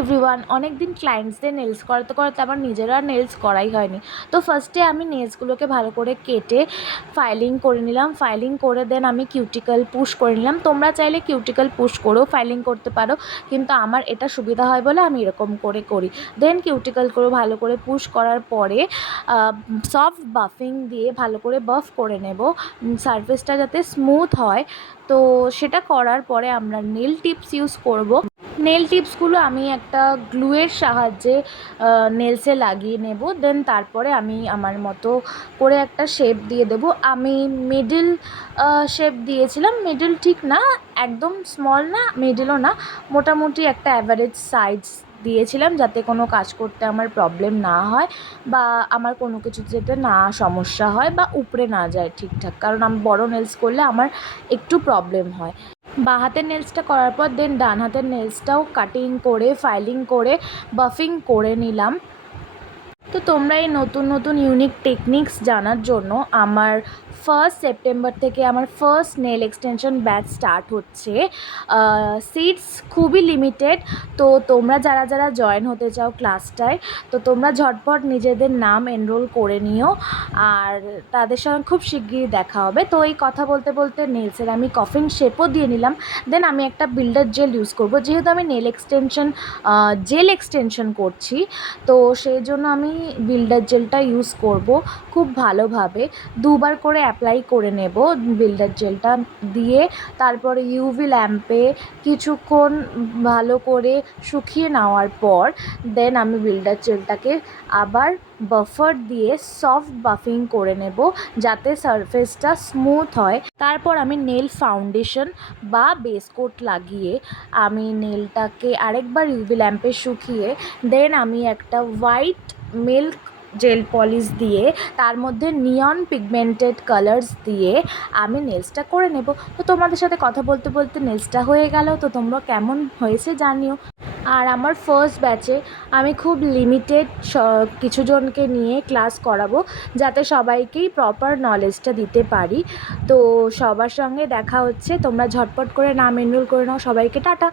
Everyone, অনেক দিন ক্লায়েন্টসদের nails করাতে করাতে আমার নিজের আর নেলস করাই হয়নি। তো ফার্স্টে আমি নেলসগুলোকে ভালো করে কেটে ফাইলিং করে নিলাম। ফাইলিং করে দেন আমি কিউটিকল পুশ করে নিলাম। তোমরা চাইলে কিউটিকল পুশ করেও ফাইলিং করতে পারো, কিন্তু আমার এটা সুবিধা হয় বলে আমি এরকম করে করি। দেন কিউটিকলগুলো ভালো করে পুশ করার পরে সফট বাফিং দিয়ে ভালো করে বাফ করে নেব, সারফেসটা যাতে স্মুথ হয়। তো সেটা করার পরে আমরা নেল টিপস ইউজ করব। নেল টিপসগুলো আমি একটা গ্লুয়ের সাহায্যে নেলসে লাগিয়ে নেব। দেন তারপরে আমি আমার মতো করে একটা শেপ দিয়ে দেব। আমি মিডল শেপ দিয়েছিলাম, মিডল ঠিক না, একদম স্মল না, মিডলও না, মোটামুটি একটা অ্যাভারেজ সাইজ দিয়েছিলাম, যাতে কোনো কাজ করতে আমার প্রবলেম না হয় বা আমার কোনো কিছু যাতে না সমস্যা হয় বা উপড়ে না যায় ঠিকঠাক, কারণ আমি বড় নেলস করলে আমার একটু প্রবলেম হয়। বাঁ হাতের নেলসটা করার পর দেন ডান হাতের নেলসটাও কাটিং করে ফাইলিং করে বাফিং করে নিলাম। তো তোমরা এই নতুন নতুন ইউনিক টেকনিক্স জানার জন্য আমার 1 সেপ্টেম্বর থেকে আমার first nail extension batch start হচ্ছে। সিটস খুবই লিমিটেড, তো তোমরা যারা যারা জয়েন হতে চাও ক্লাসটায়, তো তোমরা ঝটপট নিজেদের নাম এনরোল করে নিও, আর তাদের সঙ্গে খুব শিগগিরই দেখা হবে। তো এই কথা বলতে বলতে নেলসের আমি কফিন শেপও দিয়ে নিলাম। দেন আমি একটা বিল্ডার জেল ইউজ করব, যেহেতু আমি নেল এক্সটেনশন জেল এক্সটেনশন করছি, তো সেই জন্য আমি বিল্ডার জেলটা ইউজ করব খুব ভালোভাবে। দুবার করে অ্যাপ্লাই করে নেব বিল্ডার জেলটা দিয়ে, তারপরে ইউভি ল্যাম্পে কিছুক্ষণ ভালো করে শুকিয়ে নেওয়ার পর দেন আমি বিল্ডার জেলটাকে আবার বাফার দিয়ে সফট বাফিং করে নেব, যাতে সারফেসটা স্মুথ হয়। তারপর আমি নেল ফাউন্ডেশন বা বেস কোট লাগিয়ে আমি নেলটাকে আরেকবার ইউভি ল্যাম্পে শুকিয়ে দেন আমি একটা হোয়াইট মিল্ক জেল পলিশ দিয়ে তার মধ্যে নিয়ন পিগমেন্টেড কালার্স দিয়ে আমি নেলসটা করে নেব। তো তোমাদের সাথে কথা বলতে বলতে নেলসটা হয়ে গেল। তো তোমরা কেমন হয়েছে জানিও। আর আমার ফার্স্ট ব্যাচে আমি খুব লিমিটেড কিছুজনকে নিয়ে ক্লাস করাবো, যাতে সবাইকেই প্রপার নলেজটা দিতে পারি। তো সবার সঙ্গে দেখা হচ্ছে, তোমরা ঝটপট করে নাম এনরোল করে নাও। সবাইকে টাটা।